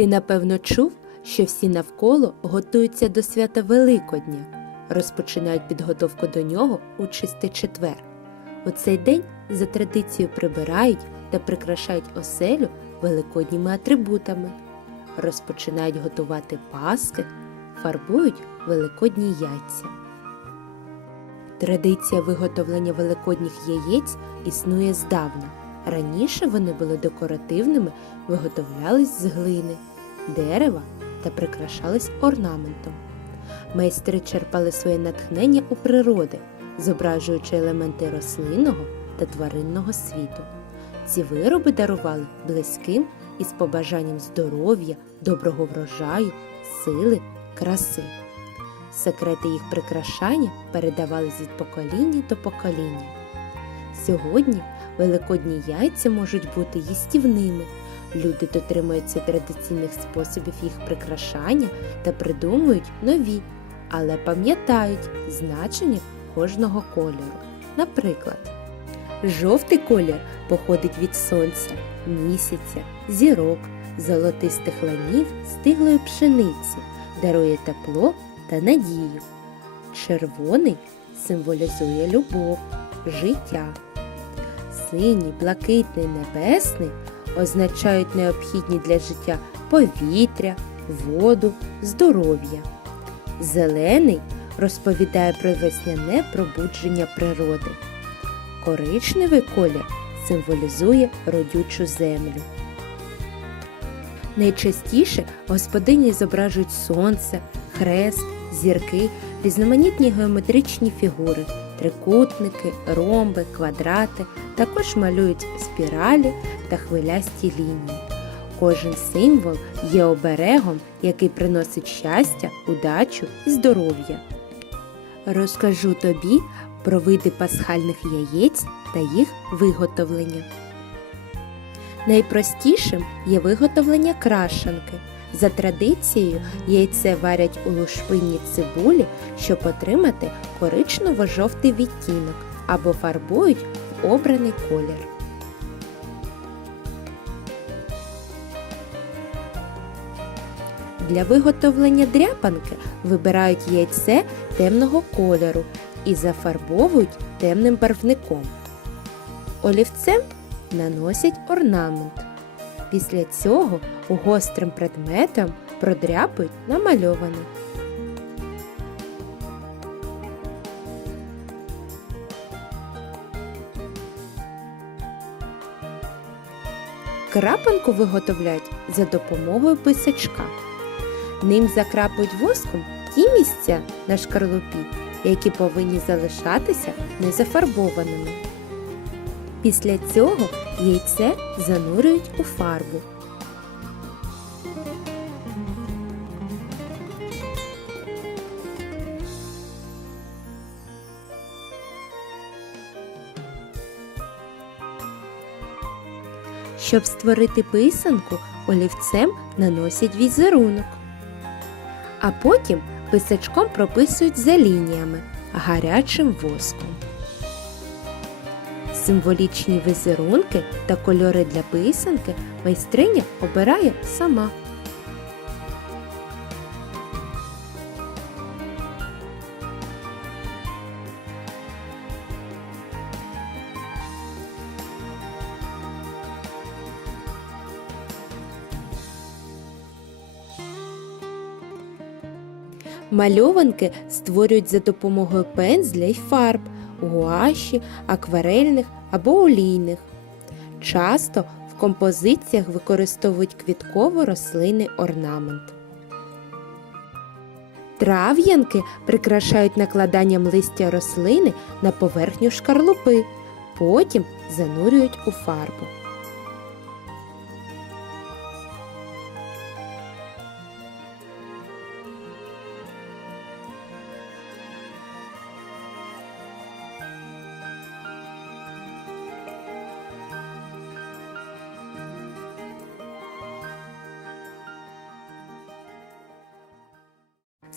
Ти напевно чув, що всі навколо готуються до свята Великодня, розпочинають підготовку до нього у чистий четвер. У цей день за традицією прибирають та прикрашають оселю великодніми атрибутами, розпочинають готувати паски, фарбують великодні яйця. Традиція виготовлення великодніх яєць існує здавна. Раніше вони були декоративними, виготовлялись з глини, дерева та прикрашались орнаментом. Майстри черпали своє натхнення у природи, зображуючи елементи рослинного та тваринного світу. Ці вироби дарували близьким із побажанням здоров'я, доброго врожаю, сили, краси. Секрети їх прикрашання передавались від покоління до покоління. Сьогодні великодні яйця можуть бути їстівними. Люди дотримуються традиційних способів їх прикрашання та придумують нові, але пам'ятають значення кожного кольору. Наприклад, жовтий колір походить від сонця, місяця, зірок, золотистих ланів, стиглої пшениці, дарує тепло та надію. Червоний символізує любов, життя. Синій, блакитний, небесний означають необхідні для життя повітря, воду, здоров'я. Зелений розповідає про весняне пробудження природи. Коричневий колір символізує родючу землю. Найчастіше господині зображують сонце, хрест, зірки, різноманітні геометричні фігури, трикутники, ромби, квадрати, також малюють спіралі та хвилясті лінії. Кожен символ є оберегом, який приносить щастя, удачу і здоров'я. Розкажу тобі про види пасхальних яєць та їх виготовлення. Найпростішим є виготовлення крашанки. За традицією, яйце варять у лушпинні цибулі, щоб отримати коричнево-жовтий відтінок або фарбують в обраний колір. Для виготовлення дряпанки вибирають яйце темного кольору і зафарбовують темним барвником. Олівцем наносять орнамент. Після цього гострим предметом продряпують намальоване. Крапанку виготовляють за допомогою писачка. Ним закрапують воском ті місця на шкарлупі, які повинні залишатися незафарбованими. Після цього яйце занурюють у фарбу. Щоб створити писанку, олівцем наносять візерунок. А потім писачком прописують за лініями гарячим воском. Символічні візерунки та кольори для писанки майстриня обирає сама. Мальованки створюють за допомогою пензля й фарб, гуаші, акварельних або олійних. Часто в композиціях використовують квітково-рослинний орнамент. Трав'янки прикрашають накладанням листя рослини на поверхню шкарлупи, потім занурюють у фарбу.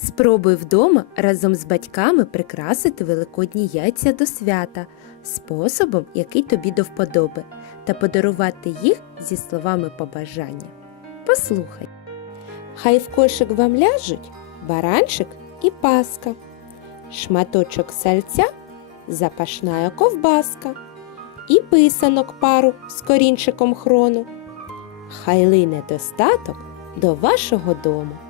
Спробуй вдома разом з батьками прикрасити великодні яйця до свята способом, який тобі до вподоби, та подарувати їх зі словами побажання. Послухай. Хай в кошик вам ляжуть баранчик і паска, шматочок сальця, запашная ковбаска і писанок пару з корінчиком хрону. Хай лине достаток до вашого дому.